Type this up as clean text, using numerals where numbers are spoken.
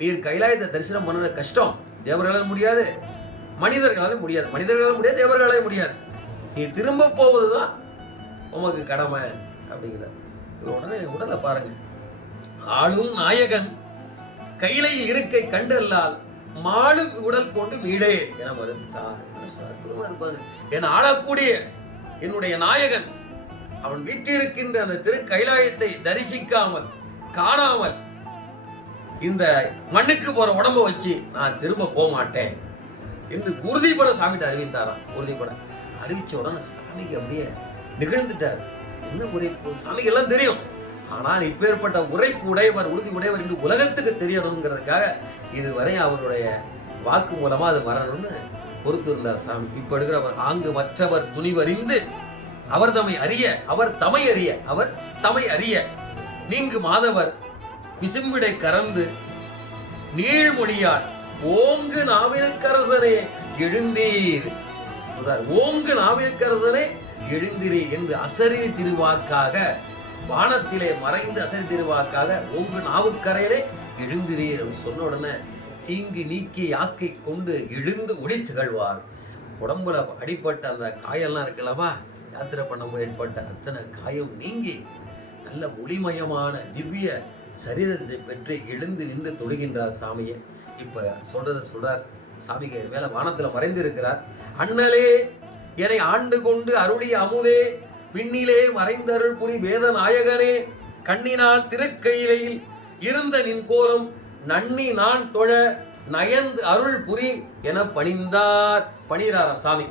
நீர் கைலாயத்தை தரிசனம் பண்ண கஷ்டம், தேவர்களால் முடியாது, மனிதர்களாலும் முடியாது, தேவர்களாலே முடியாது. நீ திரும்ப போவதுதான் உமக்கு கடமை அப்படிங்கிறார். உடனே உடலை பாருங்க, ஆளும் நாயகன் கையிலையில் இருக்கை கண்டல்லால் மாளும் உடல் கொண்டு வீடே என மறுத்தார். என் ஆளக்கூடிய என்னுடைய நாயகன் அவன் வீட்டிருக்கின்ற அந்த திரு கைலாயத்தை தரிசிக்காமல் காணாமல் இந்த மண்ணுக்கு போற உடம்ப வச்சு நான் திரும்ப போக மாட்டேன் என்று உறுதிப்பட சாமிகிட்ட அறிவித்தாராம். உறுதிப்பட அறிவிச்ச உடனே சாமிக்கு அப்படியே நிகழ்ந்துட்டார். என்ன உரைப்பு சாமிக்கு எல்லாம் தெரியும், ஆனால் இப்பேற்பட்ட உரைப்பு உடையவர், உறுதி உடையவர் என்று உலகத்துக்கு தெரியணுங்கிறதுக்காக இதுவரை அவருடைய வாக்கு மூலமா அது வரணும்னு பொறுத்து இருந்தார் சாமி. இப்ப எடுக்கிறவர் ஆங்கு மற்றவர் துணிவறிந்து அவர் தமை அறிய, அவர் தமை அறிய நீங்கு மாதவர் விசும்பிடை கறந்து நீழ்மொழியால் ஓங்கு நாவினக்கரசனே எழுந்தீர் சொல்றார். ஓங்கு நாவினக்கரசனே எழுந்திரி என்று அசரி திருவாக்காக, வானத்திலே மறைந்து அசரி திருவாக்காக ஓங்கு நாவுக்கரையரே எழுந்திரீர் சொன்ன உடனே தீங்கு நீக்கி யாக்கை கொண்டு எழுந்து ஒளி திகழ்வார். உடம்புல அடிப்பட்ட அந்த காயெல்லாம் இருக்குல்லவா, யாத்திரை பண்ணும்போது ஏற்பட்ட அத்தனை காயம் நீங்கி நல்ல ஒளிமயமான திவ்ய சரீரத்தை பெற்று எழுந்து நின்று தொழுகின்றார் சாமியை. இப்ப சொல்றார் சாமிக்கு மேல வானத்துல மறைந்து இருக்கிறார். அண்ணலே என்னை ஆண்டு கொண்டு அருளிய அமுதே, விண்ணிலே மறைந்தருள் புரி வேத நாயகனே, கண்ணினான் திருக்கையிலையில் இருந்த நின் கோலம் நன்னி நான் தொழ நயந்து அருள் புரி என பணிந்தார். பணிகிறார் சாமி.